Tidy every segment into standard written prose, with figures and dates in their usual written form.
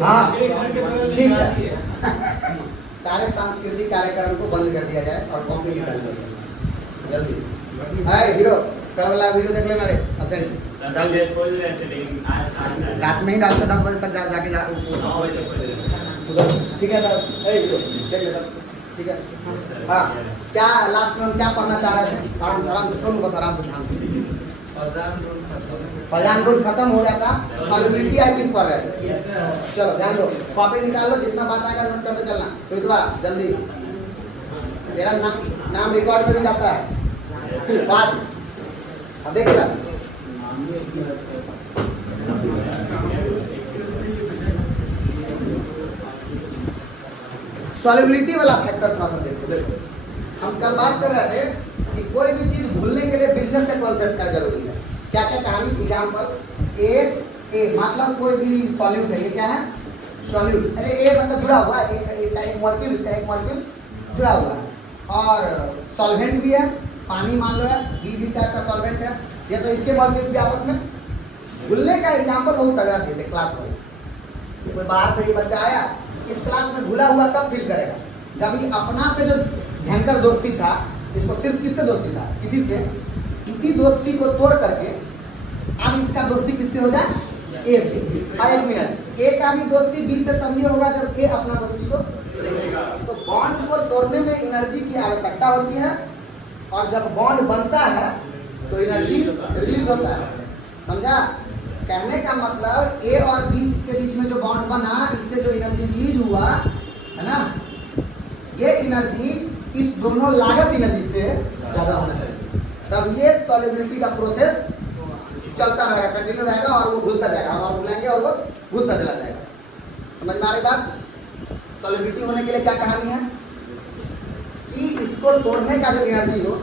हाँ ठीक है, सारे सांस्कृतिक कार्यक्रम को बंद कर दिया जाए और कॉपी निकाल दिया जल्दी। हाय हीरो, कल वाला वीडियो देख लेना रे, अब्सेंट डाल दे। रात में ही डालते 10 बजे तक जाके उधर, ठीक है सर। हीरो देख ले सर, ठीक है। हाँ क्या लास्ट में हम क्या पढ़ना चाह रहे थे? आराम से सुनो, बस आराम से ध्यान से। फजान रूल खत्म हो गया था, सॉलिबिलिटी आई थिंक पढ़ रहे थे। चलो ध्यान दो, कॉपी निकाल लो, जितना बात आएगा नोट करते चलना। सुविधा जल्दी, तेरा नाम रिकॉर्ड में भी जाता है फास्ट। अब देख रहा सॉलिबिलिटी वाला फैक्टर थोड़ा सा देखो। हम कल बात कर रहे थे कि कोई भी चीज भूलने के लिए बिजनेस का कॉन्सेप्ट का जरूरी है। क्या क्या कहानी, एग्जाम्पल ए मतलब कोई भी सॉल्यूट है, ये क्या है सॉल्यूट, अरे ए मतलब जुड़ा हुआ है, इसका एक मॉलिक्यूल, इसका एक मॉलिक्यूल जुड़ा हुआ है। और सॉल्वेंट भी है, पानी मान लो है, बी टाइप का सॉल्वेंट है, या तो इसके मॉलिक्यूल्स भी आपस में। भूलने का एग्जाम्पल बहुत तगड़ा देते क्लास में। कोई बाहर से ही बच्चा आया, इस क्लास में घुला हुआ कब फील करेगा? जब ये अपना से जो भयंकर दोस्ती था, इसको सिर्फ किससे दोस्ती था? किसी से। इसी दोस्ती को तोड़ करके अब इसका दोस्ती किससे हो जाए? ए से। और एक मिनट, ए का भी दोस्ती बी से तभी होगा जब ए अपना दोस्ती को। तो बॉन्ड को तोड़ने में एनर्जी की आवश्यकता होती है, और जब बॉन्ड बनता है तो एनर्जी रिलीज होता है। समझा? कहने का मतलब ए और बी के बीच में जो बॉन्ड बना, इससे जो एनर्जी रिलीज हुआ है ना, ये एनर्जी इस दोनों लागत एनर्जी से ज्यादा होना चाहिए। तब ये सॉलिबिलिटी का प्रोसेस चलता रहेगा, कंटिन्यू रहेगा, और वो घुलता जाएगा। हम और बुलाएंगे और वो घुलता चला जाएगा। समझ में आ रही बात? सॉलिबिलिटी होने के लिए क्या कहानी है कि इसको तोड़ने का जो एनर्जी हो,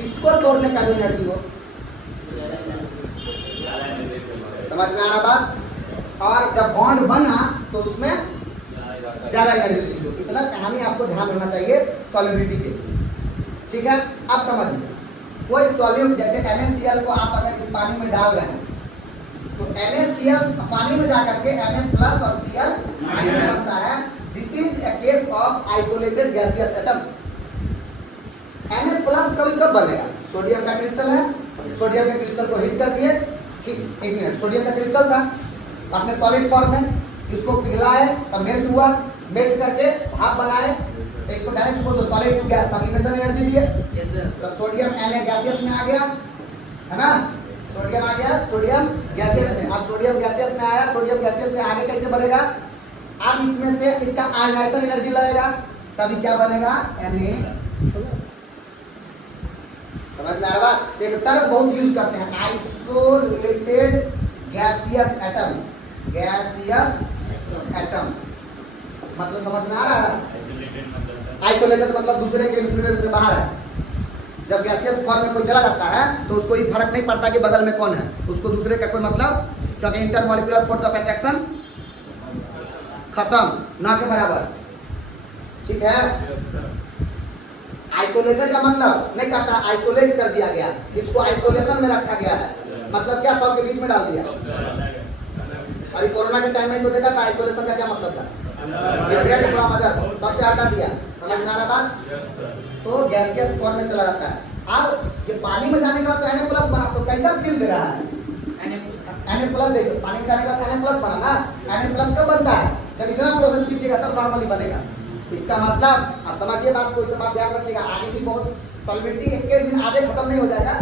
इसको तोड़ने का जो एनर्जी हो, समझ में आ रहा बात? और जब बॉन्ड बना तो उसमें ज्यादा एनर्जी रिलीज हो। इतना कहानी आपको ध्यान रखना चाहिए सॉलिबिलिटी के। ठीक है, अब समझिए, कोई सॉल्यूट जैसे NaCl को आप अगर इस पानी में डाल रहे हैं तो NaCl पानी में जाकर के Na प्लस और Cl माइनस बनता है। This is a case of isolated gaseous atom. Na plus कभी कब बनेगा? सोडियम का क्रिस्टल है, सोडियम के क्रिस्टल को हिट कर दिए, एक मिनट, सोडियम का क्रिस्टल था अपने सॉलिड फॉर्म में, इसको पिघलाए, तब मेल्ट हुआ, मेल्ट करके भाप बनाए, तो इसको डायरेक्ट बोल दो solid to gas, sublimation energy दिए। तो सोडियम Na गैसियस में आ गया, है ना, सोडियम आ गया, सोडियम गैसियस में। अब सोडियम गैसियस में आया, सोडियम गैसियस से आगे कैसे बढ़ेगा? अब इसमें से इसका आयनाइजेशन एनर्जी लगेगा, तभी क्या बनेगा? Na। समझ में आ रहा? एक टर्म बहुत यूज करते हैं, isolated gaseous atom. Gaseous atom मतलब समझ में आ रहा है? आइसोलेटेड मतलब दूसरे के इन्फ्लुएंस से बाहर है। जब गैसियस फॉर्म में कोई चला जाता है तो उसको ये फर्क नहीं पड़ता कि बगल में कौन है, उसको दूसरे का कोई मतलब, क्योंकि इंटरमॉलिक्यूलर फोर्स ऑफ अट्रैक्शन खत्म, ना के बराबर। ठीक है, आइसोलेटेड का मतलब नहीं कहता आइसोलेट कर दिया गया, इसको आइसोलेशन में रखा गया है। मतलब क्या? सब के बीच में डाल दिया। अभी कोरोना के टाइम में तो देखा था आइसोलेशन का क्या मतलब था, सबसे हटा दिया। समझ में आ रहा बात? तो गैसियस फॉर्म में चला जाता है। अब ये पानी में जाने के बाद तो Na प्लस बना, तो कैसा फील दे रहा है? Na प्लस जैसे पानी में जाने के बाद Na प्लस बना ना, Na प्लस कब बनता है? जब इतना प्रोसेस कीजिएगा तब नॉर्मली बनेगा। इसका मतलब आप समझिए बात को, इस बात ध्यान रखिएगा। आगे भी बहुत सॉलिबिलिटी एक दिन आगे खत्म नहीं हो जाएगा।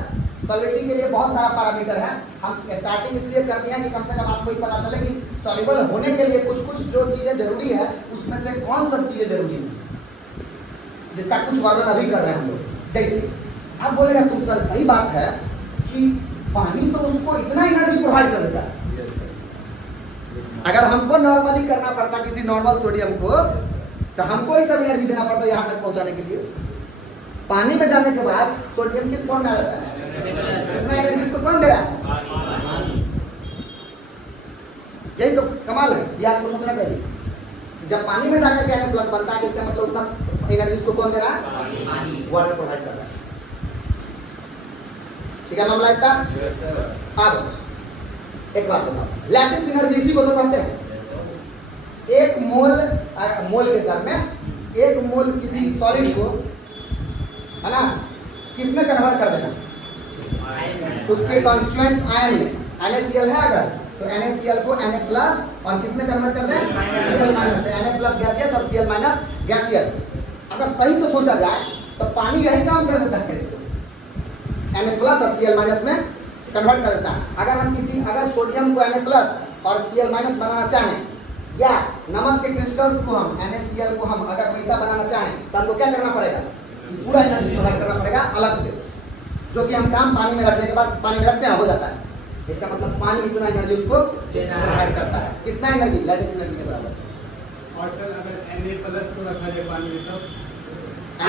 सॉलिबिलिटी के लिए बहुत सारा पैरामीटर है, हम स्टार्टिंग इसलिए कर दिया कि कम से कम आपको ये पता चले कि सॉल्युबल होने के लिए कुछ कुछ जो चीजें जरूरी है, उसमें से कौन सब चीजें जरूरी है, जिसका कुछ वर्णन अभी कर रहे हैं हम लोग। जैसे आप बोलेगा तुम सर सही बात है कि पानी तो उसको इतना एनर्जी प्रोवाइड कर देता है। अगर हमको नॉर्मली करना पड़ता किसी नॉर्मल सोडियम को, तो हमको ही सब एनर्जी देना पड़ता यहाँ तक पहुँचाने के लिए। पानी में जाने के बाद सोडियम किस फॉर्म में आ जाता है? इतना एनर्जी इसको कौन दे रहा है? यही तो कमाल है, ये आपको सोचना चाहिए। जब पानी में जाकर के Na प्लस बनता है, इसका मतलब उतना एनर्जी इसको कौन दे रहा है? वाटर प्रोवाइड कर रहा है। ठीक है मामला इतना। अब एक बात बताओ, लैटिस एनर्जी इसी को तो कहते हैं। एक मोल मोल के दर में एक मोल किसी सॉलिड को, है ना, किस में कन्वर्ट कर देना, उसके कॉन्स्टिट्यूएंट्स आयन में। NaCl है अगर तो NaCl को Na प्लस और किस में कन्वर्ट कर दें, Cl minus. Na plus gaseous और Cl माइनस गैसियस। अगर सही से सोचा जाए तो पानी यही काम कर देता है इसको, Na प्लस और Cl माइनस में कन्वर्ट कर देता है। अगर सोडियम को Na प्लस और Cl माइनस बनाना चाहें, या नमक के क्रिस्टल्स को हम NaCl को हम अगर वैसा बनाना चाहें तो हमको क्या करना पड़ेगा, पूरा एनर्जी प्रोवाइड करना पड़ेगा अलग से, जो कि हम काम पानी में रखने के बाद पानी में रखते हैं हो जाता है। इसका मतलब पानी इतना एनर्जी उसको प्रोवाइड करता है। कितना एनर्जी, लैटिस एनर्जी के बराबर। और सर अगर Na प्लस को रखा जाए पानी में तो Na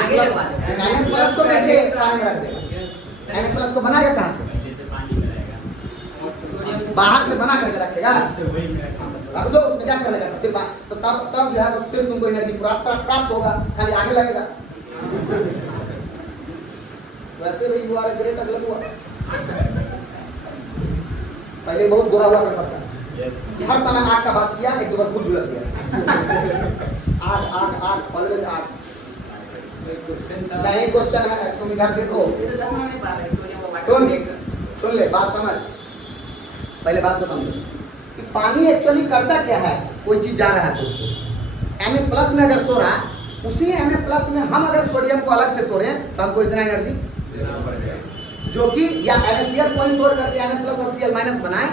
प्लस को कैसे पानी में रख देगा, Na प्लस को बनाएगा कहाँ से, बाहर से बना करके रखेगा, रख दो उसमें क्या कर लेगा, सिर्फ तब जो है सिर्फ तुमको एनर्जी प्राप्त होगा, खाली आगे लगेगा। वैसे भी यू आर ग्रेट अगला हुआ, पहले बहुत गोरा हुआ करता था, हर समय आग का बात किया, एक दो बार खुद झुलस गया। आग आग आग ऑलवेज आग। नहीं क्वेश्चन है, तुम इधर देखो, सुन ले बात समझ, पहले बात तो समझो कि पानी एक्चुअली करता क्या है। कोई चीज जा रहा है तो उसको Na प्लस में अगर तोड़ा, उसी Na प्लस में हम अगर सोडियम को अलग से तोड़े तो हमको इतना एनर्जी, जो कि या NaCl को ही तोड़ करके Na प्लस और Cl माइनस बनाए,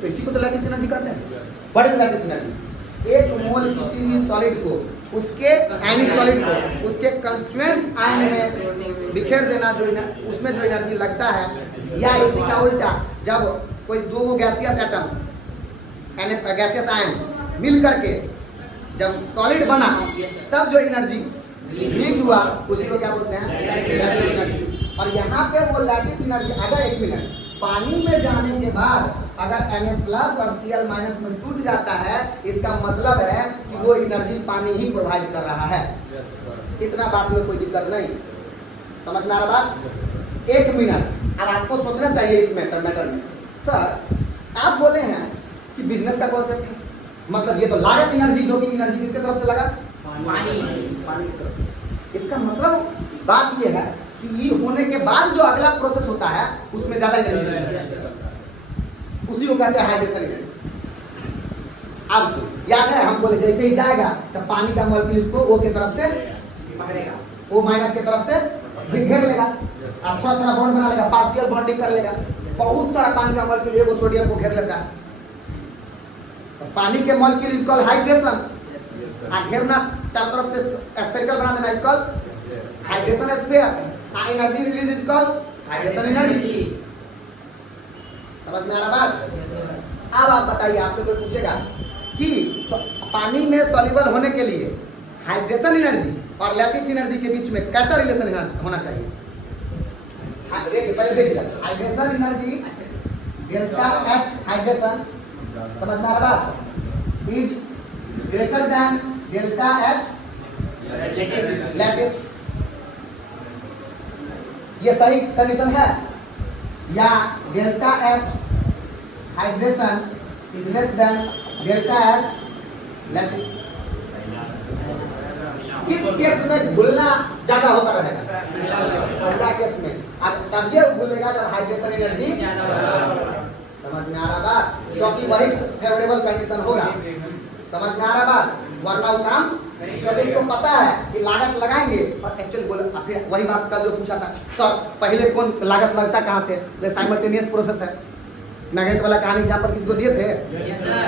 तो इसी को तो लैटिस एनर्जी कहते हैं। व्हाट इज लैटिस एनर्जी, एक मोल किसी भी सॉलिड को, उसके आयनिक सॉलिड को उसके कंस्टिट्यूएंट्स आयन में बिखेर देना, जो उसमें जो एनर्जी लगता है, या इसी का उल्टा जब कोई दो गैसियस एटम गैसियस आयन मिल करके जब सॉलिड बना तब जो एनर्जी रिलीज हुआ उसी को क्या बोलते हैं, लैटिस एनर्जी। और यहाँ पे वो लैटिस एनर्जी अगर एक मिनट पानी में जाने के बाद अगर Na प्लस और Cl माइनस में टूट जाता है, इसका मतलब है कि वो एनर्जी पानी ही प्रोवाइड कर रहा है। इतना बात में कोई दिक्कत नहीं, समझ में आ रहा बात। एक मिनट अब आपको सोचना चाहिए इस मैटर में। सर आप बोले हैं कि बिजनेस का कॉन्सेप्ट है, मतलब ये तो लागत एनर्जी, जो कि एनर्जी किसके तरफ से लगा, पानी की तरफ से। इसका मतलब बात ये है कि ये होने के बाद जो अगला प्रोसेस होता है उसमें ज्यादा एनर्जी, उसी को कहते हैं हाइड्रेशन एनर्जी। आप याद है हम बोले जैसे ही जाएगा तो पानी का मॉलिक्यूल इसको O की तरफ से पकड़ेगा, O माइनस की तरफ से घेर लेगा, और थोड़ा थोड़ा बॉन्ड बना लेगा, पार्शियल बॉन्डिंग कर लेगा। बहुत सारा पानी का मॉलिक्यूल एगो सोडियम को घेर लेता है, तो पानी के मॉलिक्यूल इज कॉल्ड हाइड्रेशन। घेरना चारों तरफ से स्फेरिकल बना देना is called hydration sphere. Energy release is called hydration energy. समझ में आ रहा बात। अब आप बताइए, आपसे कोई पूछेगा कि पानी में सॉल्युबल होने के लिए हाइड्रेशन एनर्जी और लैटिस एनर्जी के बीच में कैसा रिलेशन होना चाहिए। पहले देखिए, hydration energy delta H hydration, समझ में आ रहा बात, is greater than delta H lattice. ये सही कंडीशन है, या delta H hydration is less than delta H lattice. किस केस में घुलना ज्यादा होता रहेगा, पहला केस में। तब ये घुलेगा जब हाइड्रेशन एनर्जी, समझ में आ रहा बात, क्योंकि वही फेवरेबल कंडीशन होगा। समझ में आ रहा बात, वरना वो काम जब इसको पता है कि लागत लगाएंगे, और एक्चुअली बोले फिर वही बात का जो पूछा था सर पहले कौन लागत लगता कहाँ से, साइमल्टेनियस प्रोसेस है। मैग्नेट वाला कहानी जहाँ पर किसी को दिए थे,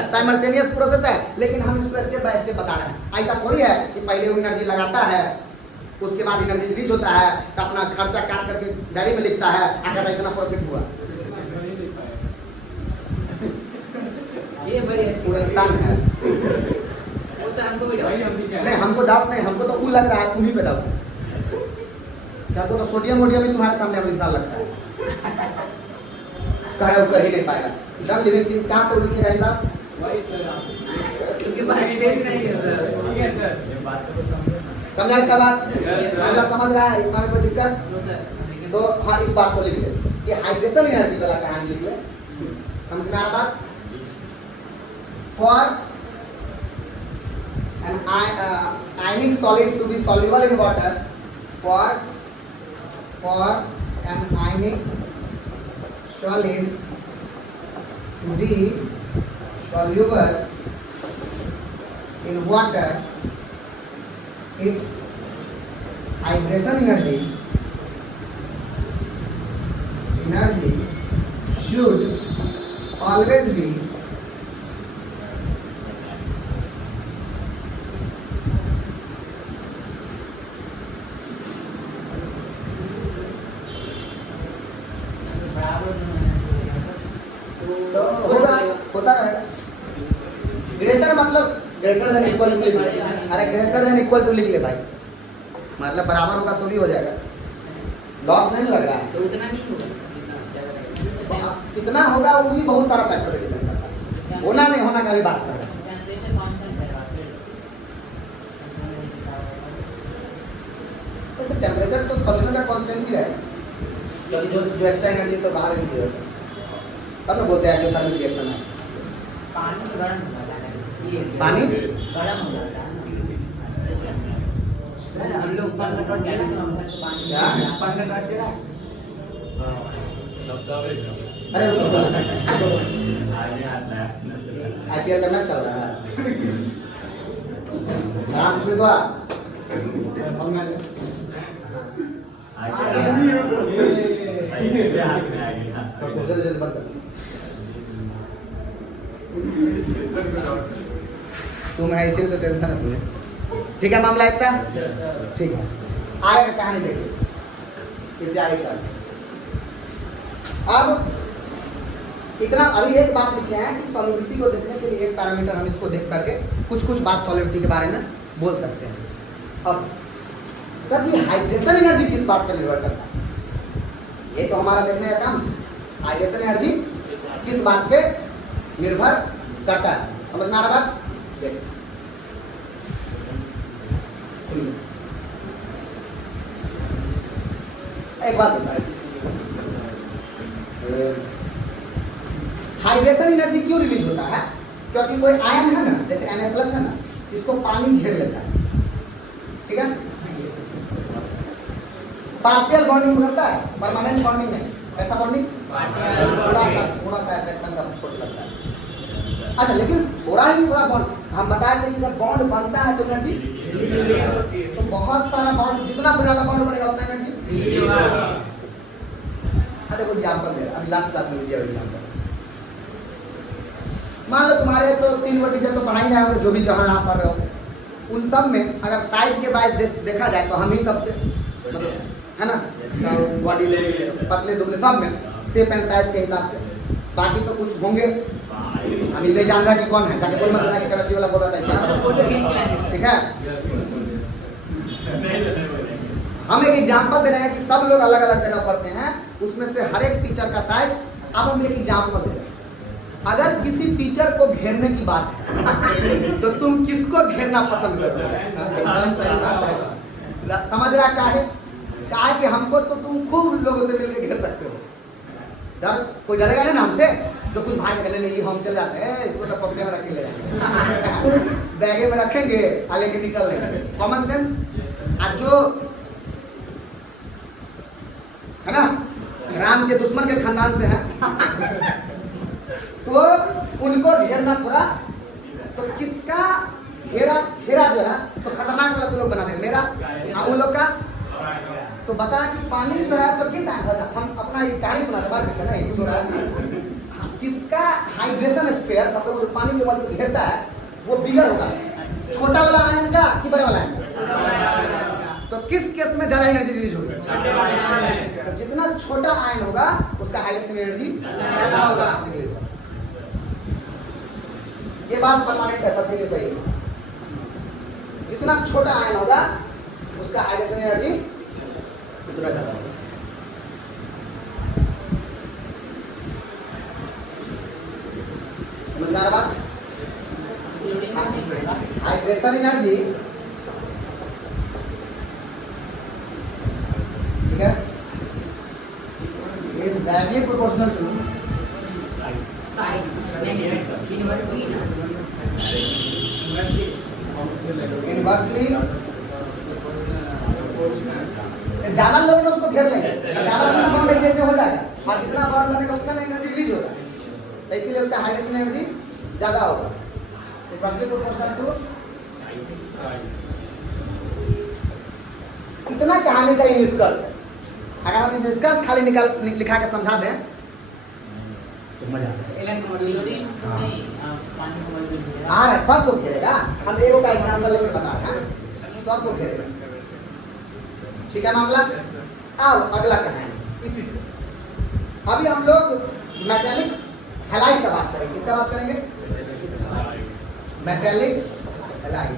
साइमल्टेनियस प्रोसेस है, लेकिन हम इसको स्टेप बाय स्टेप बता रहे हैं। ऐसा थोड़ी है कि पहले वो एनर्जी लगाता है, उसके बाद एनर्जी रिलीज होता है, तो अपना खर्चा काट करके डायरी में लिखता है, आखिर इतना प्रॉफिट हुआ। ये बड़ी अच्छी वो इंसान है। नहीं हमको डाउट नहीं, हमको तो वो लग रहा है, तुम ही पे डाउट। हमको तो सोडियम वोडियम ही तुम्हारे सामने अभी साल लगता है, कर ही नहीं पाएगा। नॉन लिविंग थिंग्स कहाँ से लिखेगा हिसाब, उसके बारे में नहीं है सर। ठीक है सर, ये बात तो समझ समझा इसका बात, समझ रहा है, इतना कोई दिक्कत। तो हाँ इस बात को लिख ले कि हाइड्रेशन एनर्जी वाला कहानी लिख ले। समझ में आ रहा बात? For an ionic solid to be soluble in water, for an ionic solid to be soluble in water, its hydration energy should always be तो होता रहेगा। ग्रेटर मतलब ग्रेटर देन इक्वल टू लिख ले। अरे ग्रेटर देन इक्वल टू लिख ले भाई, मतलब बराबर होगा तो भी हो जाएगा, लॉस नहीं लग रहा है। तो उतना नहीं होगा अब कितना होगा वो भी बहुत सारा फैक्टर पे डिपेंड करता है, होना नहीं होना का भी बात कर रहे हैं। टेम्परेचर कांस्टेंट है वैसे टेम्परेचर तो सॉल्यूशन का कांस्टेंट ही रहेगा, क्योंकि जो एक्स्ट्रा एनर्जी तो बाहर ही जाएगा, तब ना बोलते हैं जो थर्मल रिएक्शन है। पानी गर्म हो जाता है, ये पानी गर्म हो जाता है। हम लोग 15 मिनट गैस में हम पानी क्या? 15 मिनट दे रहा है। अरे आईपीएल का मैच चल रहा है, आराम से सुधवा। जल्दी जल्दी बंद कर। तुम है इसीलिए तो टेंशन है सुने। ठीक है मामला इतना ठीक है, आएगा कहानी देखिए, इससे आगे चल। अब इतना अभी एक बात लिखे हैं कि सॉल्युबिलिटी को देखने के लिए एक पैरामीटर हम इसको देख करके कुछ बात सॉल्युबिलिटी के बारे में बोल सकते हैं। अब सर जी हाइड्रेशन एनर्जी किस बात पर निर्भर करता है? ये तो हमारा देखने का काम, हाइड्रेशन एनर्जी किस बात पे निर्भर करता है, समझ में आ रहा बात? देखिए सुनिए, एक बात बताइए, हाइड्रेशन एनर्जी क्यों रिलीज होता है? क्योंकि कोई आयन है ना, जैसे Na+ है ना, इसको पानी घेर लेता है, ठीक है? पार्शियल बॉन्डिंग करता है, परमानेंट बॉन्डिंग नहीं। कैसा बॉन्डिंग? थोड़ा सा अट्रैक्शन का फोर्स लगता है। अच्छा लेकिन थोड़ा बॉन्ड हम बताए थे कि जब बॉन्ड बनता है तो एनर्जी, तो बहुत सारा बॉन्ड, जितना ज्यादा बॉन्ड बनेगा उतना एनर्जी। अरे वो एग्जाम्पल दे रहा, अभी लास्ट क्लास में दिया एग्जाम्पल। मान लो तुम्हारे तो 3 वर्ष टीचर तो पढ़ाई नहीं होंगे, जो भी जहाँ आप पढ़ रहे होंगे, उन सब में अगर साइज के वाइज देखा जाए तो हम ही सबसे मतलब है ना, बॉडी लेवल पतले दुबले सब में शेप एंड साइज के हिसाब से, बाकी तो कुछ होंगे हम नहीं जान रहा कि कौन है, जाके कोई मतलब केमिस्ट्री वाला बोल रहा था ऐसे, ठीक है? हम एक एग्जांपल दे रहे हैं कि सब लोग अलग अलग जगह पढ़ते हैं, उसमें से हर एक टीचर का साइज। अब हम एक एग्जांपल दे रहे हैं, अगर किसी टीचर को घेरने की बात है तो तुम किसको घेरना पसंद करोगे? एकदम सही बात है, समझ रहा क्या है? कहा कि हमको तो तुम खूब लोगों से मिलकर घेर सकते हो, डर कोई डरेगा नहीं ना हमसे, तो कुछ भाई कहने नहीं हम चल जाते हैं, इसको तो पकड़े में रख के ले जाएंगे, बैगे में रखेंगे और लेके निकल लेंगे, कॉमन सेंस। आज जो है ना राम के दुश्मन के खानदान से है तो उनको घेरना थोड़ा, तो किसका घेरा जो है तो खतरनाक वाला तो लोग बना देंगे मेरा, उन लोग का। तो बता कि पानी जो है तो किस हम अपना ये कहानी सुना था बार ना, एक सुना किसका हाइड्रेशन स्पेयर मतलब वो पानी के वाले घेरता है वो बिगर होगा, छोटा वाला आयन का कि बड़े वाला आयन? तो किस केस में ज्यादा एनर्जी रिलीज होगी? तो जितना छोटा आयन होगा उसका हाइड्रेशन एनर्जी ज्यादा होगा। ये बात परमानेंट है, सबके लिए सही है। जितना छोटा आयन होगा उसका हाइड्रेशन एनर्जी उतना ज्यादा होगा। समझ में आ रहा बात? हाइड्रेशन एनर्जी ठीक है, is directly proportional to inversely ज्यादा लोग उसको घेर लेंगे, ज्यादा जितना बॉन्ड ऐसे हो जाएगा और जितना बॉन्ड बनेगा उतना एनर्जी रिलीज होगा, तो इसीलिए उसका हाइड्रोजन एनर्जी ज्यादा होगा। इनवर्सली प्रोपोर्शनल टू इतना कहानी का निष्कर्ष है। अगर हम निष्कर्ष खाली लिखा के समझा दें तो मजा आ रहा है, सबको घेरेगा। हम एगो का एग्जाम्पल लेके बता रहे हैं, सबको घेरेगा। ठीक है मामला। अब अगला कहानी इसी से अभी हम लोग मेटेलिक हैलाइड का बात करेंगे। किसका बात करेंगे? Metallic halide.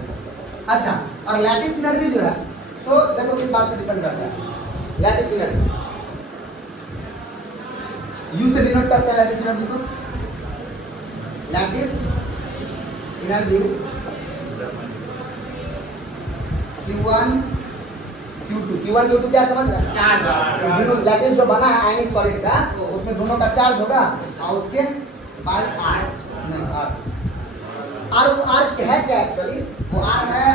अच्छा, और लैटिस एनर्जी जो है सो देखो किस बात पे डिपेंड करता है। लैटिस एनर्जी यू से डिनोट करता है लैटिस एनर्जी को। लैटिस एनर्जी Q1 Q2 क्या समझ रहे हैं? दोनों लैटिस जो बना है आयनिक सॉलिड का, उसमें दोनों का चार्ज होगा और उसके बाय आर है क्या एक्चुअली? वो आर है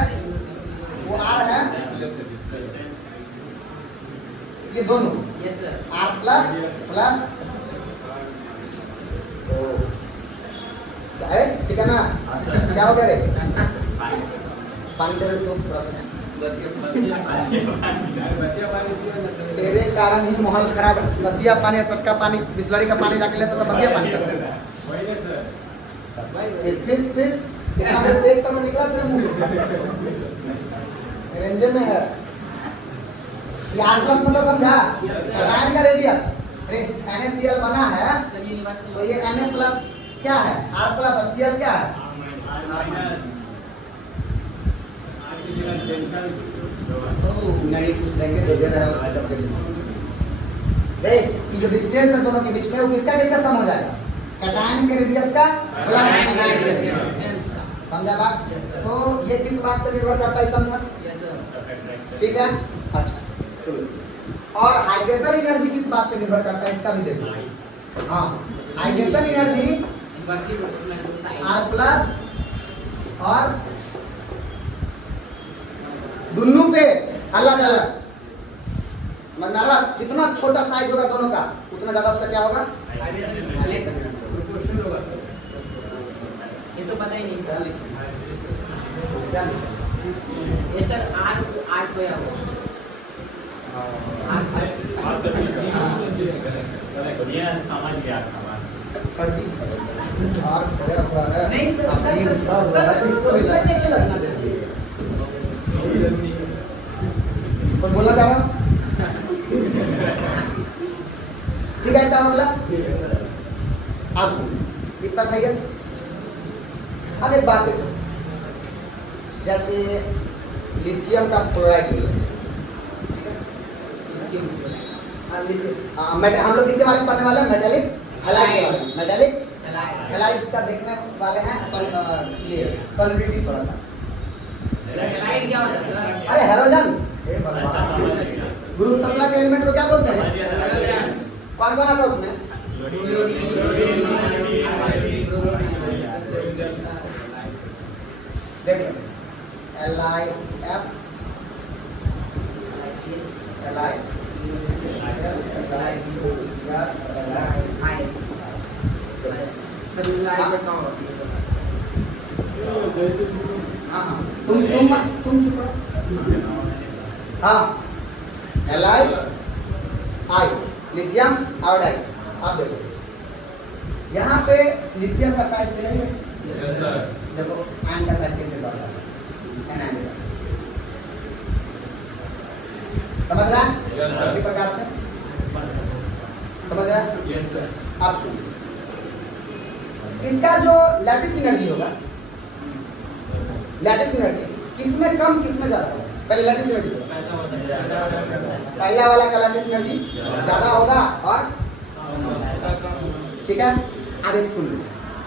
ये दोनों आर प्लस अरे ठीक है ना? क्या हो गया रे? पानी दे उसको थोड़ा सा। तेरे कारण ही माहौल खराब है। बसिया पानी और टटका पानी बिस्लरी का पानी लाके लेता तो बसिया पानी करता। फिर इतना देर से एक समय निकला तेरे मुंह से। रेंजर में है ये R प्लस मतलब समझा? आयन का रेडियस NaCl बना है तो ये Na प्लस क्या है? R प्लस और Cl क्या है? नहीं कुछ देंगे दे रहे हो आइटम के लिए। देख ये जो डिस्टेंस है दोनों के बीच में वो किसका सम हो जाएगा? कैटायन के रेडियस का प्लस एनायन के रेडियस। समझा बात? तो ये किस बात पर निर्भर करता है? समझा? ठीक है। अच्छा सुनो, और हाइड्रोजन एनर्जी किस बात पे निर्भर करता है इसका भी देखो। हाँ, हाइड्रोजन एनर्जी R प्लस और दोनों पे अलग अलग। समझ में आ रहा? जितना छोटा साइज होगा दोनों का उतना ज्यादा उसका क्या होगा? ये तो पता ही नहीं। क्या लिखा? ये सर आठ सोया हुआ समझ गया और सोया हुआ है। नहीं सर, इसको लगना चाहिए। तो बोलना चाह रहा हूँ ठीक है इतना मामला। आप सुन इतना सही है। अब एक बात देखो, जैसे लिथियम का फ्लोराइड हम लोग किसके बारे में पढ़ने वाले हैं? मेटेलिक हैलाइड के बारे में। मेटेलिक हैलाइड्स का देखने वाले हैं। सॉलिडिटी थोड़ा सा। हैलाइड क्या होता है सर? अरे हैलोजन ग्रुप 17 के एलिमेंट को क्या बोलते हैं? कौन कौन आता है उसमें? देखो LiF तुम चुप रहो। हाँ Li लिथियम आयोडाइड। आप देखो यहाँ पे लिथियम का साइज ले लेंगे। देखो आयन का साइज कैसे बढ़ रहा है। समझ रहा है? इसी प्रकार से समझ रहा है? आप सुनिए, इसका जो लैटिस एनर्जी होगा, लैटिस एनर्जी किसमें कम किसमें ज्यादा होगा? पहले लैटिस एनर्जी पहला वाला का लैटिस एनर्जी ज्यादा होगा और ठीक है। आगे सुन लो,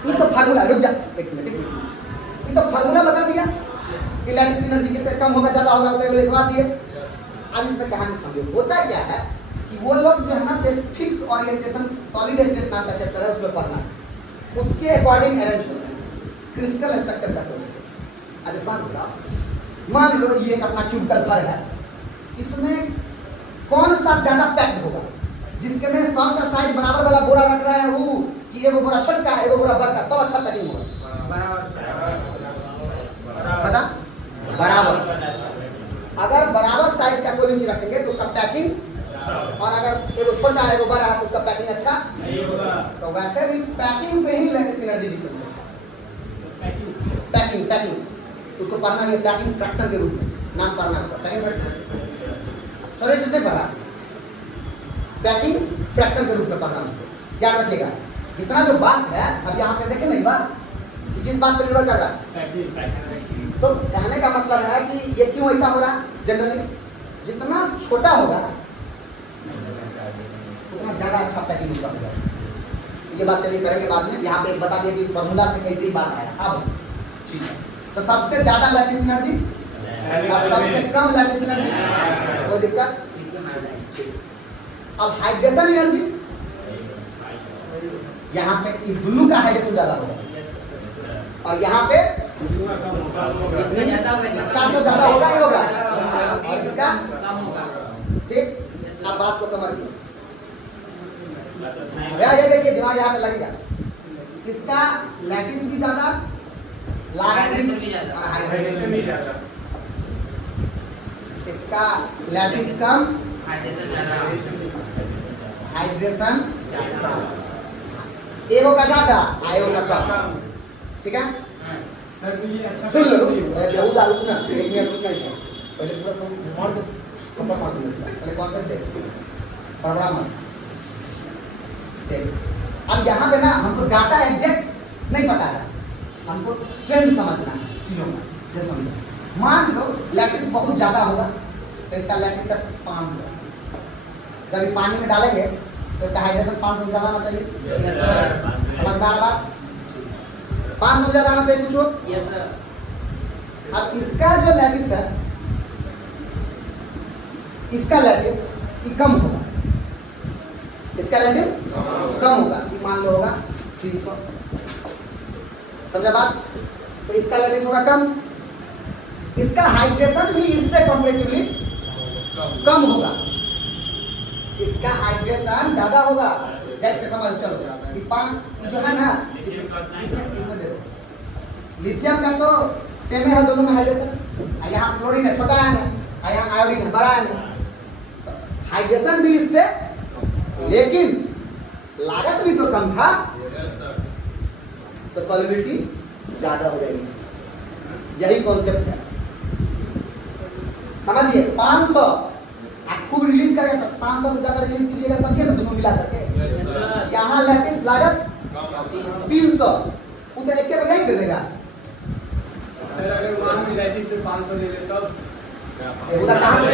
ये तो फार्मूला, रुक जा एक मिनट, ये तो फार्मूला बता दिया कि लैटिस एनर्जी किससे कम होगा ज्यादा होगा, तो लिखवा दिए। अब इसमें कहानी समझो। होता क्या है कि वो लोग जो है ना फिक्स ओरिएंटेशन सॉलिड स्टेट नाम का चैप्टर है उसमें पढ़ना। उसके अकॉर्डिंग अरेंज होता है, क्रिस्टल स्ट्रक्चर कहते हैं उसको। अब एक बात बताओ, मान लो ये अपना क्यूब का घर है, इसमें कौन सा ज्यादा पैक्ड होगा, जिसके में सब का साइज बराबर वाला बोरा रख रहा है वो, कि एगो बोरा छोटका एगो बोरा बड़का, तब अच्छा पैकिंग होगा। बता, बराबर। अगर बराबर साइज का कोई भी चीज रखेंगे तो उसका पैकिंग, और अगर एगो छोटा है एगो बड़ा है तो उसका पैकिंग अच्छा नहीं होगा। तो वैसे भी पैकिंग पे ही लैटिस एनर्जी डिपेंड है। पैकिंग पैकिंग उसको पढ़ना है, पैकिंग फ्रैक्शन के रूप में नाम पढ़ना है उसका, पैकिंग फ्रैक्शन। सॉरी इसने पढ़ा, पैकिंग फ्रैक्शन के रूप में पढ़ना उसको, याद रखिएगा। इतना जो बात है अब यहाँ पे देखे नहीं बात कि किस बात पे निर्भर कर रहा है। तो कहने का मतलब है कि ये क्यों ऐसा हो रहा है, जनरली जितना छोटा होगा उतना ज़्यादा अच्छा पैकिंग उसका होगा। ये बात चलिए करेंगे बाद में। यहाँ पे बता दिए कि फॉर्मूला से कैसी बात आया। अब ठीक है, तो सबसे ज़्यादा लैटिस एनर्जी और सबसे कम लैटिस एनर्जी, कोई दिक्कत। अब हाइड्रेशन एनर्जी, यहाँ पे इस दोनों का हाइड्रेशन ज़्यादा होगा और यहाँ पे इसका तो ज़्यादा होगा ही होगा और इसका कम होगा। ठीक। अब बात को समझिए, ये देखिए दिमाग यहाँ पे लगेगा। इसका लैटिस भी ज्यादा, लागत भी और हाइड्रेशन भी ज्यादा। इसका लैटिस कम, हाइड्रेशन एगो का ज्यादा एगो का कम, ठीक है। सर तो ये अच्छा सुन लो, बहुत दारू ना, एक मिनट रुकना ही है। पहले पूरा सब मार दो, कपड़ा मार दो, पहले कॉन्सेप्ट दे, बड़ा मत देख। अब यहाँ पे ना हमको डाटा एग्जैक्ट नहीं पता है, हमको ट्रेंड समझना है चीज़ों का। जैसे समझो, मान लो लैटिस बहुत ज़्यादा होगा तो इसका लैटिस है 500, जब ये पानी में डालेंगे तो इसका हाइड्रेशन 500 से ज़्यादा आना चाहिए। समझ में आ रहा बात? 500 से ज़्यादा आना चाहिए कुछ हो। Yes sir. अब इसका जो लैटिस है, इसका लैटिस ये कम होगा, इसका लैटिस कम होगा, ये मान लो होगा 300, समझा बात। तो इसका लैटिस होगा कम, इसका हाइड्रेशन भी इससे कंपैरेटिवली कम होगा, इसका हाइड्रेशन ज्यादा होगा। जैसे समझ चलो ये जो है ना, इसमें देखो लिथियम का तो सेम है दोनों में हाइड्रेशन, यहाँ फ्लोरीन है छोटा है ना, यहाँ आयोडीन है बड़ा है ना, हाइड्रेशन भी इससे, लेकिन लागत भी तो कम था तो सॉल्युबिलिटी ज्यादा हो जाएगी इसकी। यही कॉन्सेप्ट है, समझिए। 500 आप खूब रिलीज करेंगे, 500 से ज्यादा रिलीज कीजिएगा तब ये ना दोनों मिला करके। यहाँ लैटिस लागत 300, उधर एक के यही दे देगा। सर अगर वहाँ भी लैटिस में 500 ले ले तब उधर कहाँ से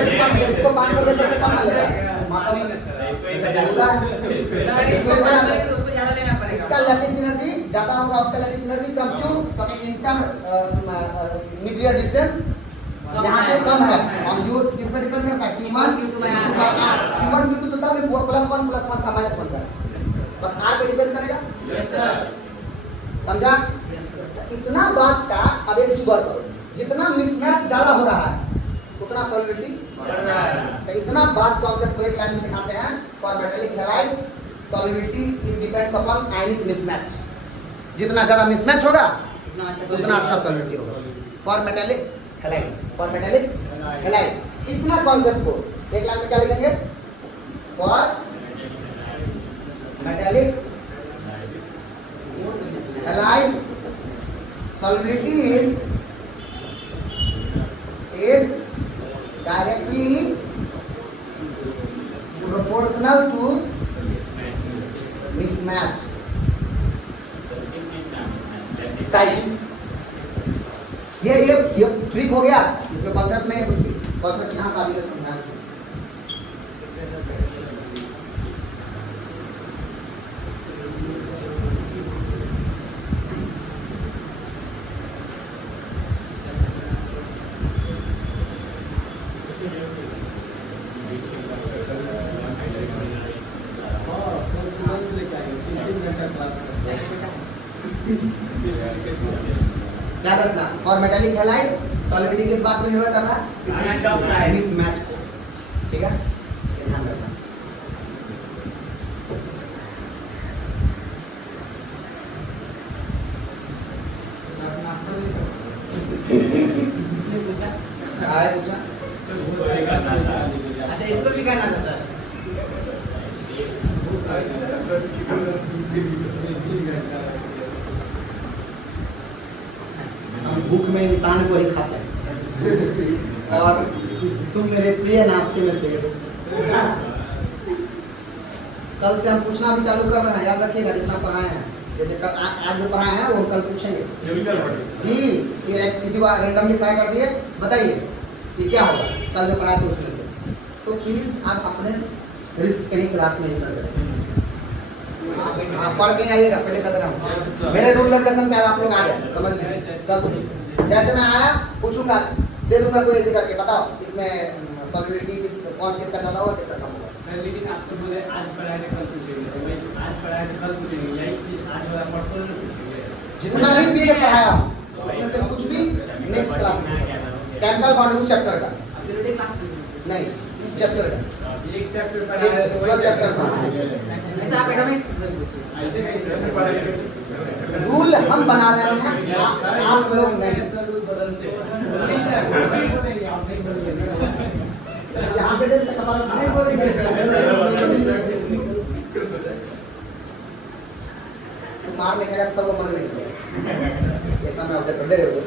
इसको 500 लेने से कम ना लेगा, इसका लैटिस एनर्जी ज्यादा होगा, उसका लैटिस एनर्जी कम। क्यों? क्योंकि इंटर न्यूक्लियर डिस्टेंस यहाँ पे कम है और यू किस पे डिपेंड करता है, Q1 Q2 तो सब +1 का -1 का बस R पे डिपेंड करेगा। Yes sir. समझा? इतना बात का अब एक चीज गौर करो, जितना मिसमैच ज्यादा हो रहा है उतना सॉल्युबिलिटी बढ़ रहा है। तो इतना बात कॉन्सेप्ट को एक लाइन में दिखाते हैं। For metallic halide solubility it depends upon ionic mismatch. जितना ज्यादा मिसमैच होगा उतना अच्छा सॉल्युबिलिटी होगा। फॉर मेटालिक हैलाइड इतना कॉन्सेप्ट को एक लाइन में क्या लिखेंगे? For metallic halide solubility is directly proportional to mismatch size। ये ट्रिक हो गया, इसमें कॉन्सेप्ट नहीं है कुछ भी, कॉन्सेप्ट यहाँ का भी समझाया। याद रखना, फॉर मेटालिक हैलाइड सॉलिडिटी किस बात पर निर्भर कर रहा है? मिसमैच को। ठीक है, ध्यान रखना। आया पूछा? अच्छा, इसको भी करना था सर। हम भूख में इंसान को ही खाते हैं और तुम मेरे प्रिय नाश्ते में से हो। कल से हम पूछना भी चालू कर रहे हैं, याद रखिएगा जितना पढ़ाए हैं। जैसे कल आज जो पढ़ाए हैं वो कल पूछेंगे जी। ये किसी को रेंडमली ट्राई कर दिए, बताइए ये क्या होगा कल जो पढ़ाए थे उसमें से। तो प्लीज आप अपने रिस्क कहीं क्लास में ही कर दें। पढ़ के आइएगा, पहले कर रहा हूँ। मेरे रूल रेगुलेशन पे आप लोग आ गए, समझ लीजिए। कल से जैसे मैं आया पूछूंगा, दे दूंगा कोई ऐसे करके, बताओ इसमें सॉलिडिटी कौन किसका ज्यादा होगा किसका कम होगा। सर लेकिन आप तो बोले आज पढ़ाए थे कल पूछेंगे, तो भाई आज पढ़ाए थे कल पूछेंगे, यही चीज आज वाला परसों नहीं पूछेंगे। जितना भी पीछे पढ़ाया उसमें से कुछ भी नेक्स्ट क्लास में। केमिकल बॉन्ड उस चैप्टर का नहीं, इस चैप्टर का एक चैप्टर पढ़ाया तो जो चैप्टर ऐसा आप एडमिक्स से पूछिए। ऐसे कैसे पढ़ाएंगे? रूल हम बना रहे हैं, आप लोग नहीं। नहीं सर, नहीं बोलेंगे, आप नहीं बोलेंगे। यहाँ पे देख तक नहीं बोलेंगे। मार नहीं खाएगा सबको मन में नहीं ऐसा मैं ऑब्जर्व कर दे रहे हो।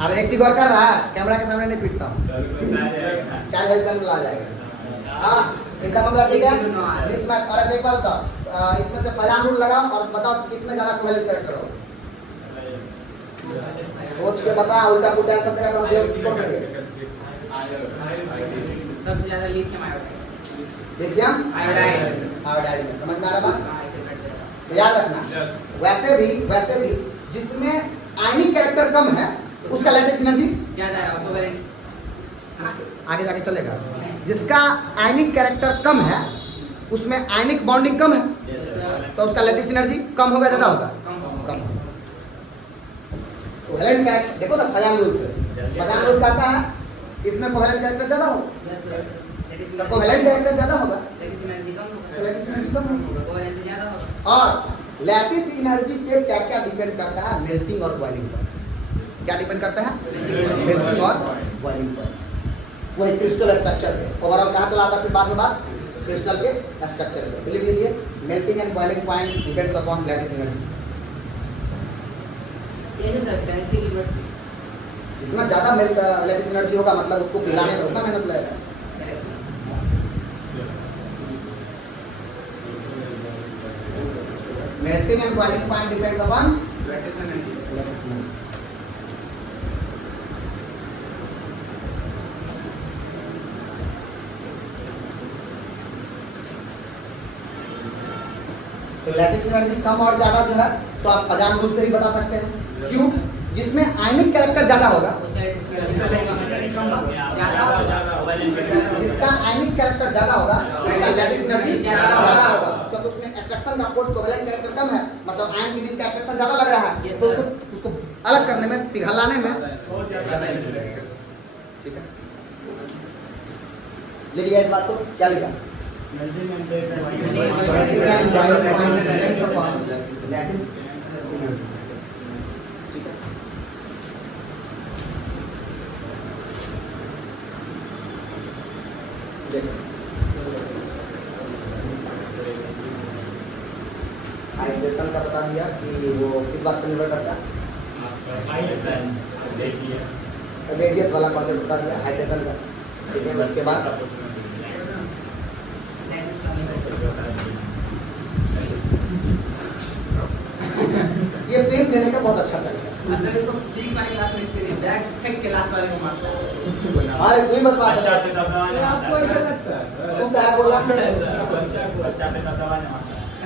और एक चीज और कर रहा है, कैमरा के सामने नहीं पीटता हूँ, चार हेल्प में ला जाएगा। हाँ इतना मतलब ठीक है। मिसमैच। और अच्छा एक बात बताओ, इसमें से फलान रूल लगाओ और बताओ इसमें ज्यादा कोहेरेंट कैरेक्टर हो। सोच के बता, उल्टा पुल्टा आंसर देगा तो हम देव तोड़ देंगे। सबसे ज्यादा लिथियम आयोडाइड। लिथियम आयोडाइड में समझ में आ रहा बात? तो याद रखना, वैसे भी जिसमें आयनिक कैरेक्टर कम है उसका लैटिस एनर्जी ज्यादा है, कोवेलेंट आगे जाके चलेगा। जिसका आयनिक कैरेक्टर कम है उसमें आयनिक बॉन्डिंग कम है तो उसका लैटिस एनर्जी कम होगा ज्यादा होगा? कम होगा। कोवेलेंट कैरेक्टर देखो ना, फजान रूल से फजान रूल कहता है इसमें कोवेलेंट कैरेक्टर ज्यादा होगा तो कोवेलेंट कैरेक्टर ज्यादा होगा तो लैटिस एनर्जी कम होगा। और लैटिस एनर्जी पे क्या क्या डिपेंड करता है? मेल्टिंग और बॉइलिंग पर। क्या डिपेंड करता है? मेल्टिंग और बॉइलिंग पर। वही क्रिस्टल स्ट्रक्चर पे ओवरऑल कहाँ चला आता है? फिर बाद में बात क्रिस्टल के स्ट्रक्चर पे। लिख लीजिए, melting and boiling point depends upon lattice energy. जितना ज्यादा लैटिस एनर्जी होगा मतलब उसको पिघलाने में उतना मेहनत लगेगा। Melting and boiling point depends upon lattice energy. तो लैटिस एनर्जी कम और ज्यादा जो है तो आप फजान रूल से ही बता सकते हैं। क्यों? जिसमें आयनिक कैरेक्टर ज्यादा होगा, जिसका आयनिक कैरेक्टर ज्यादा होगा उसका लैटिस एनर्जी ज्यादा होगा, क्योंकि उसमें अट्रैक्शन का फोर्स कोवेलेंट कैरेक्टर कम है, मतलब आयन के बीच का अट्रैक्शन ज्यादा लग रहा है तो उसको अलग करने में, पिघलाने में ज्यादा। ठीक है, लिख लिया इस बात को? क्या लिखा? हाइड्रेशन का बता दिया कि वो किस बात पर निर्भर करता है? रेडियस वाला कॉन्सेप्ट बता दिया हाइड्रेशन का। ठीक है, उसके बाद ये पेन देने का बहुत अच्छा तरीका। अरे तू ही मत बात कर। आपको ऐसा लगता है? तू क्या बोला?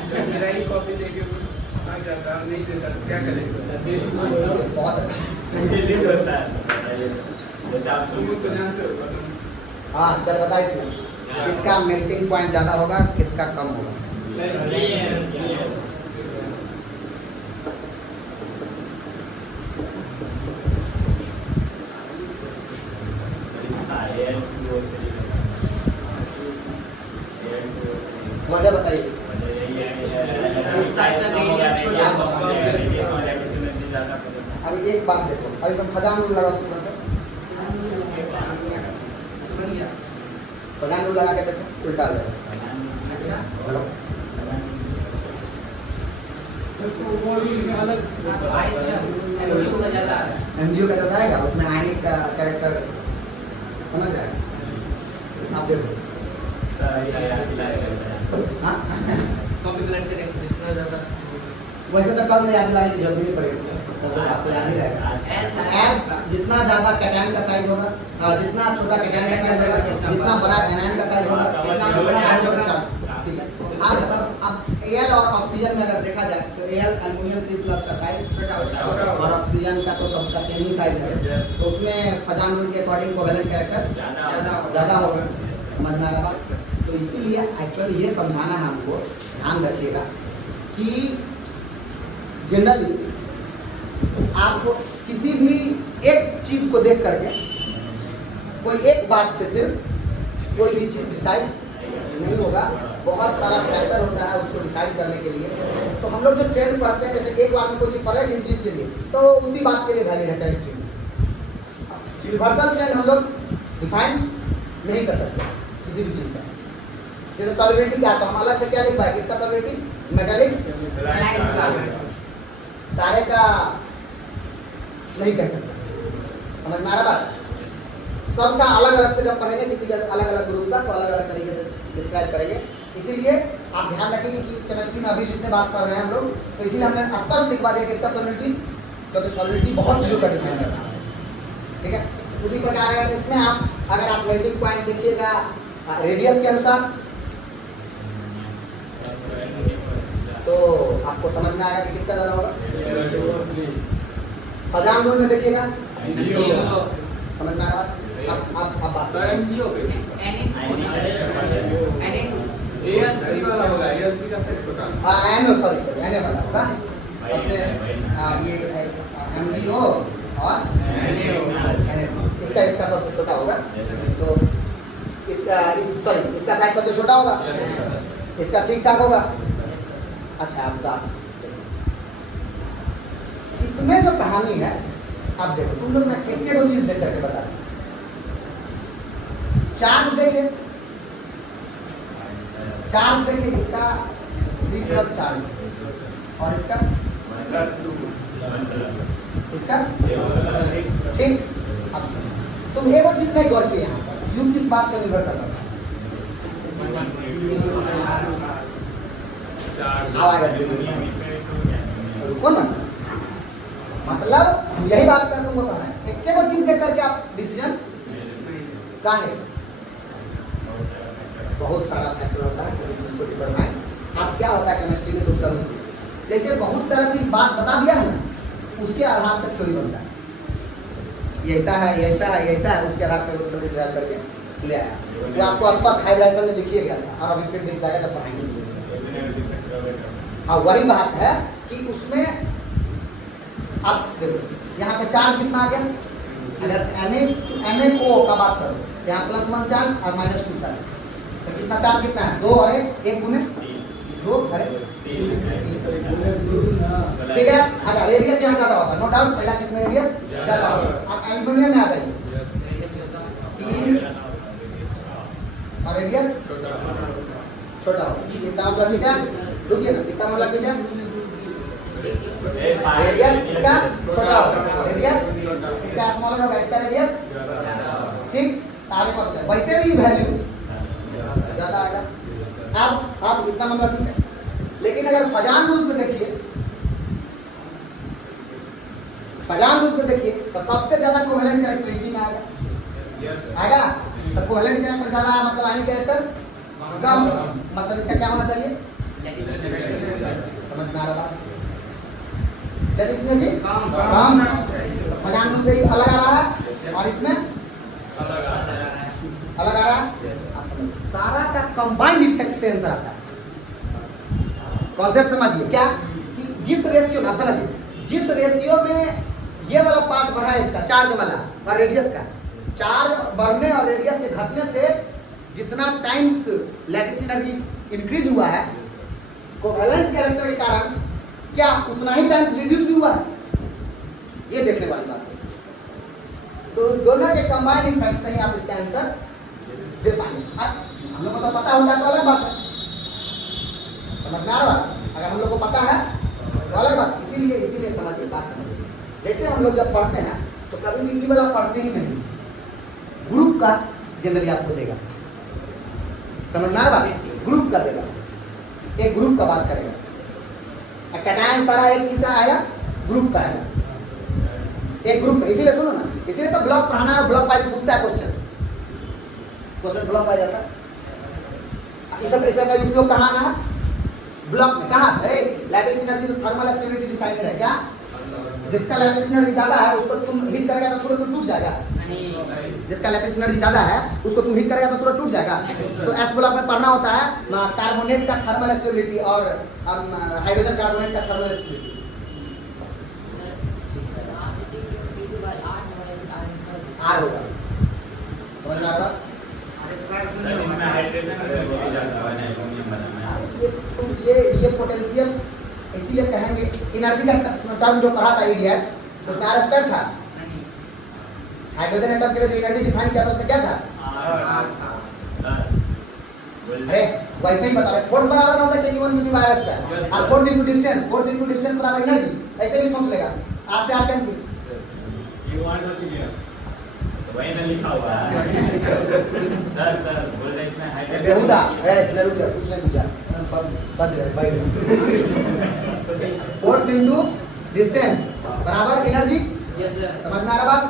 मेरा ही कॉपी देके आ जाता, नहीं देता तो क्या करेगा? बहुत अच्छा। उसको जानते हो तुम? हाँ चल बता, इसमें किसका मेल्टिंग पॉइंट ज्यादा होगा, किसका कम होगा? अभी एक बात देखो, अभी तुम खजान रूल लगा दो तुरंत, खजान रूल लगा के देखो, उल्टा हो जाएगा। लगाओ। एमजीओ का ज्यादा आएगा, उसमें आयनिक का कैरेक्टर समझ रहे हैं आप, देखो। हाँ वैसे तो कल से याद दिलाने की जरूरत नहीं पड़ेगी, कल से आपको याद ही रहेगा। एप्स जितना ज्यादा कैटायन का साइज होगा, जितना छोटा कैटायन का साइज होगा, जितना बड़ा एनायन का साइज होगा, उतना बड़ा चार्ज। ठीक है, अब एल और ऑक्सीजन में अगर देखा जाए तो एल एल्युमिनियम 3+ का साइज छोटा और ऑक्सीजन का तो सबका सेम ही साइज है, तो उसमें खजान रूल के अकॉर्डिंग कोवेलेंट कैरेक्टर ज़्यादा होगा। समझ में आ रहा बात? तो इसीलिए एक्चुअली ये समझाना है हमको, ध्यान रखिएगा कि जनरली आपको किसी भी एक चीज़ को देख करके कोई एक बात से सिर्फ कोई भी चीज़ डिसाइड नहीं होगा, बहुत सारा फैक्टर होता है उसको डिसाइड करने के लिए। तो हम लोग जो ट्रेंड पढ़ते हैं, जैसे एक बार में कोई चीज़ पढ़े इस चीज़ के लिए, तो उसी बात के लिए वैलिड है केमिस्ट्री में। यूनिवर्सल ट्रेंड हम लोग डिफाइन नहीं कर सकते किसी भी चीज़ का। जैसे सॉलिबिलिटी क्या, तो हम अलग से क्या लिख पाए, किसका सॉलिबिलिटी, मेटालिक सारे का नहीं कह सकते। समझ में आ रहा बात? सबका अलग अलग से जब पढ़ेंगे, किसी का अलग अलग ग्रुप का, तो अलग अलग तरीके से डिस्क्राइब करेंगे। इसीलिए आप ध्यान रखेंगे कि केमिस्ट्री में अभी जितने बात कर रहे हैं हम लोग, तो इसीलिए हमने स्पष्ट लिखवा दिया किसका सॉलिबिलिटी, क्योंकि सॉलिबिलिटी बहुत चीज़ों का डिपेंड करता है। ठीक है, उसी प्रकार है इसमें आप अगर आप मेल्टिंग पॉइंट देखिएगा रेडियस के अनुसार, तो आपको समझ में आएगा कि किसका ज़्यादा होगा। खजान रूल में देखिएगा, समझ में आ रहा है? अब बात सॉरी एनए वाला होगा सबसे, ये एमजीओ और इसका सबसे छोटा होगा, तो इसका साइज सबसे छोटा होगा, इसका ठीक ठाक होगा। अच्छा, अब बात इसमें जो कहानी है, आप देखो, तुम लोग ना एक दो चीज देख करके बता रहे, चार्ज देखे, इसका 3+ चार्ज और इसका ठीक। अब तुम एक चीज नहीं गौर किए, यहाँ पर यू किस बात पर निर्भर करता है, रुको ना, मतलब यही बात कर तुमको कहना है, एक चीज देख करके आप डिसीजन का है, बहुत सारा फैक्टर होता है किसी चीज को डिटरमाइन। अब क्या होता है केमिस्ट्री में, तो उसका रूल जैसे बहुत सारा चीज बात बता दिया है ना, उसके आधार पर थ्योरी बनता है, ये ऐसा है, ये ऐसा है, ये ऐसा है, उसके आधार पर थ्योरी ड्राइव करके ले आया। जो आपको स्पष्ट हाइब्रिडाइजेशन में दिखिए गया था, और अभी फिर दिख जाएगा जब पढ़ाएंगे। हाँ, वही बात है कि उसमें अब देखो यहाँ पे चार्ज कितना आ गया, अगर Na का बात करो, यहाँ +1 चार्ज और -2 चार्ज, तो कितना चार्ज कितना है, 2 और 1 गुने 2 और 1 ठीक है। अच्छा, रेडियस यहाँ ज़्यादा होगा, नो डाउट, पहला किसमें रेडियस ज़्यादा होगा। अब एल्यूमिनियम में आ जाइए, 3 और रेडियस छोटा होगा, कितना मतलब ठीक है, रुकिए ना, कितना मतलब ठीक है, रेडियस इसका छोटा होगा, रेडियस इसका स्मॉलर होगा, इसका रेडियस ठीक, आगे पता है, वैसे भी वैल्यू ज्यादा आएगा। अब इतना मतलब ठीक है, लेकिन अगर खजान रूल से देखिए, तो सबसे ज्यादा कोवेलेंट कैरेक्टर इसी में आएगा, तो कोवेलेंट कैरेक्टर ज्यादा है, मतलब आयनिक कैरेक्टर कम, मतलब इसका क्या होना चाहिए, समझ में आ रहा बात, लैटिस एनर्जी कम, खजान रूल से ही अलग आ रहा है, और इसमें अलग आ रहा है। सारा का कंबाइंड इफेक्ट से आंसर आता है। कॉन्सेप्ट समझिए क्या, कि जिस रेशियो में, समझिए, जिस रेशियो में ये वाला पार्ट बढ़ा है इसका, चार्ज वाला और रेडियस का, चार्ज बढ़ने और रेडियस के घटने से जितना टाइम्स लैटिस एनर्जी इंक्रीज हुआ है, कोवेलेंट कैरेक्टर के कारण क्या उतना ही टाइम्स रिड्यूस भी हुआ है? ये देखने वाली बात है। तो उस दोनों के कंबाइंड इफेक्ट से ही आप इसका आंसर दे पाएंगे। हम लोग को तो पता होता है तो अलग बात है, समझ में आ रहा है? अगर हम लोग को पता है तो अलग बात। इसीलिए समझिए, बात समझिए। जैसे हम लोग जब पढ़ते हैं तो कभी भी ई वाला पढ़ते ही नहीं, ग्रुप का जनरली आपको देगा, समझ में आ रहा है? ग्रुप का देगा, एक ग्रुप का बात करेगा। कैटायन सारा एक किस्सा आएगा, ग्रुप का आएगा, एक ग्रुप। इसीलिए सुनो ना, इसीलिए तो ब्लॉक पढ़ाना है, ब्लॉक वाइज पूछता है क्वेश्चन ब्लॉक वाइज आता है। इसका उपयोग कहाँ है? ब्लॉक में। कहाँ? अरे लैटिस एनर्जी तो थर्मल स्टेबिलिटी डिसाइडेड है क्या? जिसका लैटिस एनर्जी ज्यादा है उसको तुम हीट करेगा तो तुरंत टूट जाएगा। जिसका लैटिस एनर्जी ज्यादा है उसको तुम हीट करेगा तो तुरंत टूट जाएगा। तो एस ब्लॉक में पढ़ना होता है कार्बोनेट का थर्मल स्टेबिलिटी और हाइड्रोजन कार्बोनेट का थर्मल स्टेबिलिटी। आर होगा, समझ में आ रहा? ये पोटेंशियल इसीलिए कहेंगे। एनर्जी का टर्म जो पढ़ा था इडियट, उसमें आर स्क्वायर था। हाइड्रोजन एटम के लिए जो एनर्जी डिफाइन किया था उसमें क्या था? अरे वैसे ही बता रहे, फोर्स बराबर ना होता है K1 × R स्क्वायर, और फोर्स इनटू डिस्टेंस बराबर एनर्जी। ऐसे भी सोच लेगा, आर से आर कैंसिल। वही में लिखा हुआ है। सर बोल रहे इसमें हाइड्रोजन बेहुदा है, रुक जा, कुछ नहीं पूछा, बच गए भाई। फोर्स इनटू डिस्टेंस बराबर एनर्जी। Yes sir. समझ में आ रहा बात?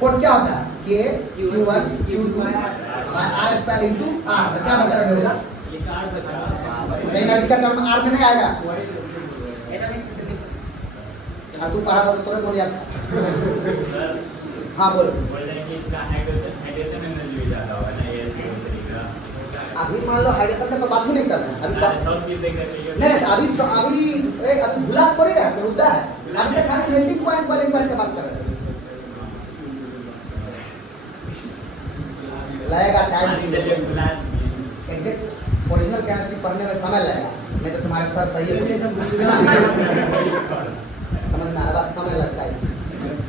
फोर्स क्या होता है? Q1 Q2 R square into R। क्या बचा रहे होगा? ये कार्ड बचा एनर्जी का टर्म R में नहीं आएगा। एटॉमिक तू पढ़ा तो तुरंत बोल यार। सर हाँ बोल। बोल रहे हैं कि इसका हाइड्रोजन एनर्जी भी ज्यादा होगा ना, ये तरीका। अभी मान लो हाइड्रोजन का तो बात ही नहीं कर रहे हैं अभी। सब चीज देखना चाहिए। नहीं अभी भूला थोड़ी रहा है, मुद्दा है। अभी तक खाली मेल्टिंग पॉइंट बॉइलिंग पॉइंट की बात कर रहे हैं। लगेगा टाइम, एग्जैक्ट ओरिजिनल केमिस्ट्री पढ़ने में समय लगेगा, नहीं तो तुम्हारे सर सही है। समझ में आ रहा? समय लगता है इसमें।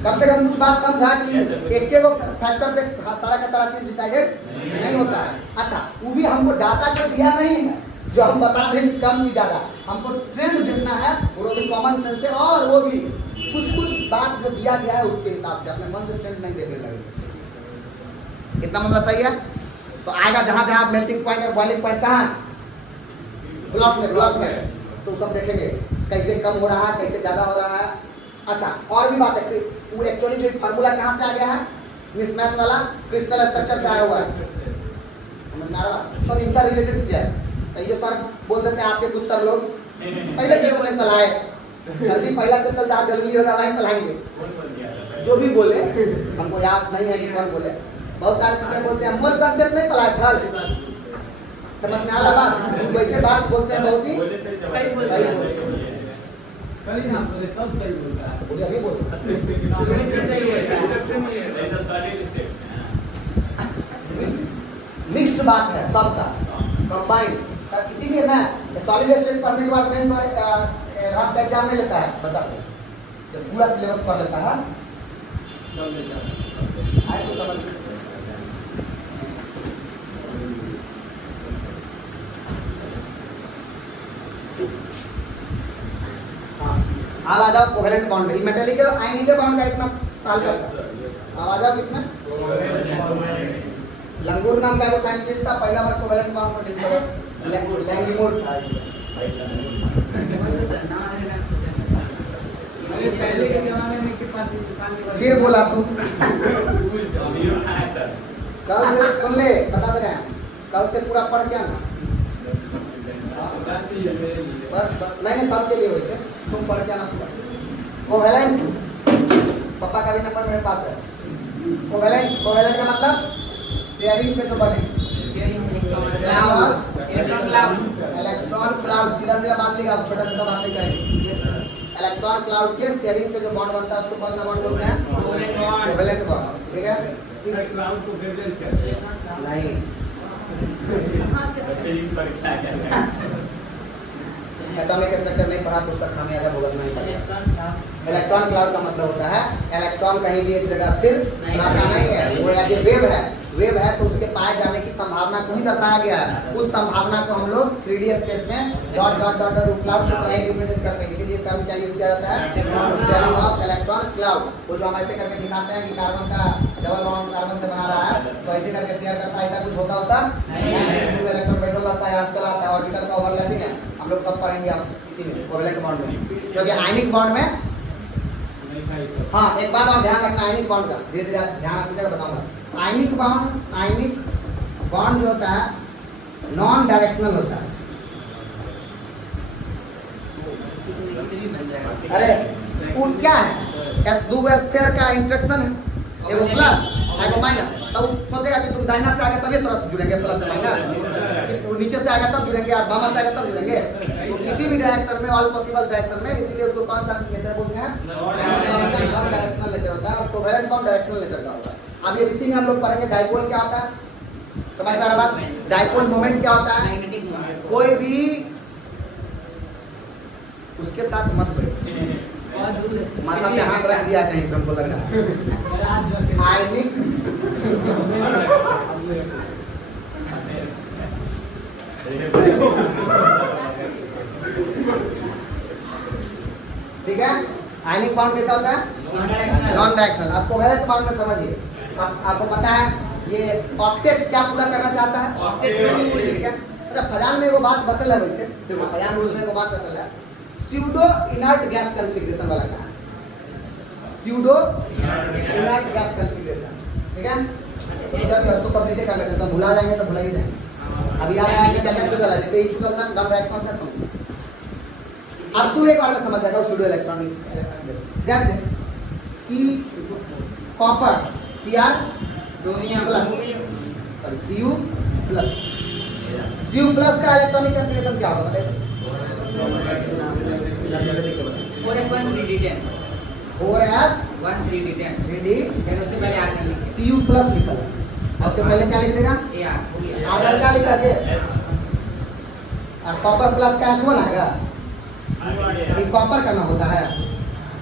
कम से कम कुछ बात समझा कि एक के वो फैक्टर पे सारा का सारा चीज डिसाइडेड नहीं होता है। अच्छा, वो भी हमको डाटा का दिया नहीं है जो हम बता दें कम की ज्यादा। हमको ट्रेंड देखना है, वो भी कॉमन सेंस से, और वो भी कुछ बात जो दिया गया है उसके हिसाब से, अपने मन से ट्रेंड नहीं देखने लगे। कितना मतलब सही है? तो आएगा जहां जहां मेल्टिंग पॉइंट और बॉइलिंग पॉइंट कहाँ? ब्लॉक में। तो सब देखेंगे कैसे कम हो रहा है, कैसे ज्यादा हो रहा है। अच्छा, और भी बात है कि वो एक्चुअली जो फार्मूला कहाँ से आ गया है? मिसमैच वाला क्रिस्टल स्ट्रक्चर से आया हुआ है। समझ में आ रहा? सब इंटर रिलेटेड चीज है। तो ये सर बोल देते हैं आपके कुछ सर लोग पहले चलो में तलाए सर जी, पहला चल जहाँ जल्दी होगा वहीं तलाएंगे। जो भी बोले हमको याद नहीं है कि कौन बोले। बहुत सारे टीचर बोलते हैं मूल कंसेप्ट नहीं पढ़ाए फल। समझ में आ रहा बात? वैसे बात बोलते हैं बहुत ही सही बोलते हैं। कल ही हम बोले सब सही बोलता है। बोलिए अभी बोलो। मिक्स्ड बात है सबका, कंबाइंड। इसीलिए ना सॉलिड स्टेट पढ़ने के बाद मेंस और रफ का एग्जाम नहीं लेता है बच्चा से, जब पूरा सिलेबस पढ़ लेता है आए तो समझ। अब आ जाओ कोवेलेंट बॉन्ड। ये मेटेलिक और आयनिक बॉन्ड का इतना ताल्लुक है। अब आ जाओ इसमें। लंगूर नाम का एक साइंटिस्ट था, पहला बार कोवेलेंट बॉन्ड को डिस्कवर लैंगमुर था। पहले के जमाने में के पास इंसान के फिर बोला तू कल से सुन ले, बता दे रहे हैं कल से पूरा पढ़ के आना। बस नहीं सबके लिए वैसे तुम पढ़ के आना पूरा। कोवेलेंट, पापा का भी नंबर मेरे पास है। कोवेलेंट का मतलब शेयरिंग से जो बने, इलेक्ट्रॉन क्लाउड। सीधा बात लिखा, छोटा बात नहीं करेंगे। इलेक्ट्रॉन क्लाउड के शेयरिंग से जो बॉन्ड बनता है उसको कौन सा बॉन्ड बोलते हैं? Covalent bond. ठीक है? इस क्लाउड को वेवलेंथ कहते हैं। नहीं, एटॉमिक स्ट्रक्चर नहीं पढ़ा तो उसका खामियाजा भुगतना ही पड़ेगा। इलेक्ट्रॉन था। इलेक्ट्रॉन क्लाउड का मतलब होता है इलेक्ट्रॉन कहीं भी एक जगह स्थिर नहीं। रहता नहीं है, वो एज ए वेव है। वेव है तो उसके पाए जाने की संभावना को ही दर्शाया गया है। उस संभावना को हम लोग 3D स्पेस में dot dot dot dot cloud की तरह ही रिप्रेजेंट करते हैं। इसीलिए टर्म क्या यूज किया जाता है, शेयरिंग ऑफ इलेक्ट्रॉन क्लाउड। वो जो हम ऐसे करके दिखाते हैं कि कार्बन का डबल बॉन्ड कार्बन से बना रहा है, तो ऐसे करके शेयर करता है, ऐसा कुछ होता नहीं। जो इलेक्ट्रॉन बैठल रहता है, यहाँ चला आता है, ऑर्बिटल का ओवरलैपिंग है। हम लोग सब पढ़ेंगे आप इसी में कोवेलेंट बॉन्ड में, क्योंकि आयनिक बॉन्ड में नहीं भाई सब हाँ एक बात और ध्यान रखना, आयनिक बॉन्ड का धीरे धीरे ध्यान रखिएगा, बताऊंगा। आयनिक बॉन्ड जो होता है नॉन डायरेक्शनल होता है। किसी ने कितनी भी बन जाएगा। अरे वो क्या है, दो स्फीयर का इंटरेक्शन है, एगो प्लस एगो माइनस। तो सोचेगा कि तुम दाहिना से आगे तभी तरह से जुड़ेंगे, प्लस से माइनस, नीचे से आगे तब जुड़ेंगे और बामा से आगे तब जुड़ेंगे। तो किसी भी डायरेक्शन में, ऑल पॉसिबल डायरेक्शन में, इसीलिए उसको कौन सा नेचर बोलते हैं, नॉन डायरेक्शनल नेचर होता है। और कोवेलेंट बॉन्ड डायरेक्शनल नेचर का होता है। अब ये इसी में हम लोग पढ़ेंगे डाइपोल क्या होता है, समझ में आ रहा बात। डाइपोल मोमेंट क्या होता है, मैग्नेटिक मोमेंट। कोई भी उसके साथ मत बैठो, बहुत दूर है। माथा पे हाथ रख दिया कहीं पे, हमको लग रहा है। आयनिक ठीक है, आयनिक बॉन्ड कैसा होता है, नॉन डायरेक्शनल। आपको कोवेलेंट बॉन्ड में समझिए, आपको पता है ये ऑक्टेट क्या पूरा करना चाहता है, ठीक है। अच्छा फजान में वो बात बचल है, वैसे देखो फजान रूल में वो बात बचल है, स्यूडो इनर्ट गैस कॉन्फ़िगरेशन वाला कहा है, स्यूडो इनर्ट गैस कॉन्फ़िगरेशन, ठीक है। जब उसको कंप्लीट कर लेते हैं तो भुला जाएंगे, तो भुला ही जाएंगे। अभी याद आया कि क्या क्या छूटल है, जैसे ही छूटल था नॉन डायरेक्शनल का समझ। अब तू एक बार में समझ जाएगा सूडो इलेक्ट्रॉनिक, जैसे कि copper Cr plus Cu plus, Cu plus का इलेक्ट्रॉनिक कॉन्फ़िगरेशन क्या होगा बताइए। 4s1 3d10 4s 3d10 3d फिर उससे पहले आगे लिख Cu प्लस लिखा है, और उसके पहले क्या लिख देगा, AR हो गया। आर्गन का लिखा के, और कॉपर प्लस का S1 आएगा, ये कॉपर करना होता है।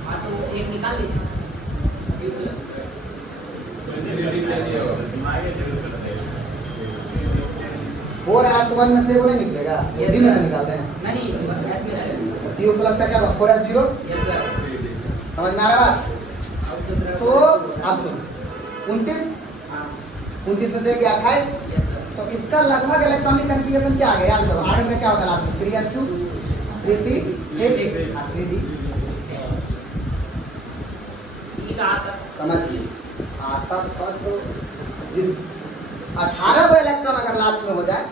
हाँ तो एक निकाल दे। 4s1 में से वो नहीं निकलेगा, Yes, इसी में से sir. निकालते हैं। नहीं S में से। Cu प्लस का क्या होगा, 4s0, यस सर। समझ में आ रहा बात। तो आप सुनो, 29 हाँ 29 में से गया 28, यस सर। तो इसका लगभग इलेक्ट्रॉनिक कॉन्फ़िगरेशन क्या आ गया यार, सब आर्गन में क्या होता है लास्ट में, 3s2 3p6 और 3d, ये कहाँ तक? समझिए आता था। तो जिस 18 को इलेक्ट्रॉन अगर लास्ट में हो जाए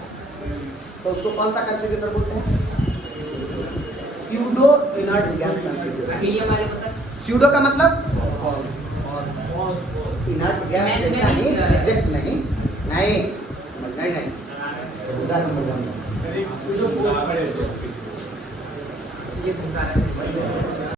तो उसको कौन सा कॉन्फ़िगरेशन बोलते हैं, pseudo inert gas configuration. Helium वाले को सर। स्यूडो का मतलब इनर्ट गैस नहीं, जैसा नहीं, नहीं, सर। एग्जैक्ट नहीं, नहीं